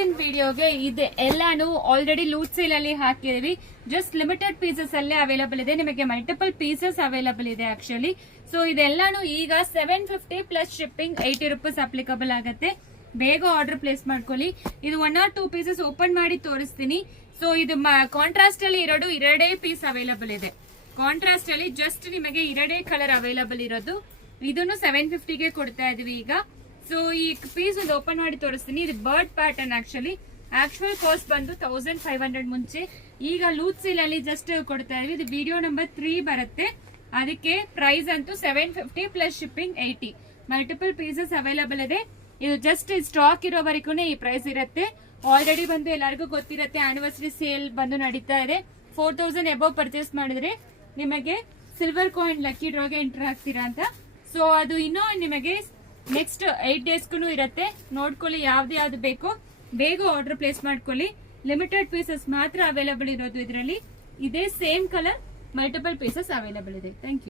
ಇವತ್ತಿನ ವಿಡಿಯೋಗೆ ಇದೆ ಎಲ್ಲಾನು ಆಲ್ರೆಡಿ ಲೂಟ್ ಸೇಲ್ ಅಲ್ಲಿ ಹಾಕಿದೀವಿ. ಜಸ್ಟ್ ಲಿಮಿಟೆಡ್ ಪೀಸಸ್ ಅಲ್ಲೇ ಅವೈಲೇಬಲ್ ಇದೆ. ನಿಮಗೆ ಮಲ್ಟಿಪಲ್ ಪೀಸಸ್ ಅವೈಲೇಬಲ್ ಇದೆ ಆಕ್ಚುಲಿ. ಸೊ ಇದೆಲ್ಲಾನು ಈಗ 750 ಪ್ಲಸ್ ಶಿಪ್ಪಿಂಗ್ 80 ರೂಪೀಸ್ ಅಪ್ಲಿಕಬಲ್ ಆಗುತ್ತೆ. ಬೇಗ ಆರ್ಡರ್ ಪ್ಲೇಸ್ ಮಾಡ್ಕೊಳ್ಳಿ. ಇದು 1 or 2 ಪೀಸಸ್ ಓಪನ್ ಮಾಡಿ ತೋರಿಸ್ತೀನಿ. ಸೊ ಇದು ಕಾಂಟ್ರಾಸ್ಟ್ ಅಲ್ಲಿ ಇರೋದು 2 ಪೀಸ್ ಅವೈಲೇಬಲ್ ಇದೆ. ಕಾಂಟ್ರಾಸ್ಟ್ ಅಲ್ಲಿ ಜಸ್ಟ್ ನಿಮಗೆ 2 ಕಲರ್ ಅವೈಲೇಬಲ್ ಇರೋದು. ಇದನ್ನು 750 ಗೆ ಕೊಡ್ತಾ ಇದೀವಿ ಈಗ. ಸೊ ಈ ಪೀಸ್ ಒಂದು ಓಪನ್ ಮಾಡಿ ತೋರಿಸ್ತೀನಿ. ಇದು ಬರ್ಡ್ ಪ್ಯಾಟರ್ನ್ ಆಕ್ಚುಯಲ್ ಕಾಸ್ಟ್ ಬಂದು 1500 ಮುಂಚೆ. ಈಗ ಲೂಟ್ ಸೇಲ್ ಅಲ್ಲಿ ಜಸ್ಟ್ ಕೊಡ್ತಾ ಇದೀವಿ. ಇದು ವಿಡಿಯೋ ನಂಬರ್ 3 ಬರುತ್ತೆ. ಅದಕ್ಕೆ ಪ್ರೈಸ್ ಅಂತೂ 750 plus shipping 80. Multiple pieces available ಇದೆ. ಇದು ಜಸ್ಟ್ ಸ್ಟಾಕ್ ಇರೋವರೆಗೂ ಈ ಪ್ರೈಸ್ ಇರುತ್ತೆ. ಆಲ್ರೆಡಿ ಬಂದು ಎಲ್ಲರಿಗೂ ಗೊತ್ತಿರುತ್ತೆ ಆನಿವರ್ಸರಿ ಸೇಲ್ ಬಂದು ನಡೀತಾ ಇದೆ. 4000 ಎಬೋ ಪರ್ಚೇಸ್ ಮಾಡಿದ್ರೆ ನಿಮಗೆ ಸಿಲ್ವರ್ ಕಾಯಿನ್ ಲಕ್ಕಿ ಡ್ರಾಗೆ ಎಂಟರ್ ಆಗ್ತೀರಾ ಅಂತ. ಸೊ ಅದು ಇನ್ನೂ ನಿಮಗೆ ನೆಕ್ಸ್ಟ್ 8 ಡೇಸ್ಗೂ ಇರುತ್ತೆ. ನೋಡ್ಕೊಳ್ಳಿ ಯಾವ್ದು ಬೇಕೋ ಬೇಗ ಆರ್ಡರ್ ಪ್ಲೇಸ್ ಮಾಡ್ಕೊಳ್ಳಿ. ಲಿಮಿಟೆಡ್ ಪೀಸಸ್ ಮಾತ್ರ ಅವೈಲೇಬಲ್ ಇರೋದು ಇದರಲ್ಲಿ. ಇದೇ same colour multiple pieces available ಇದೆ. Thank you.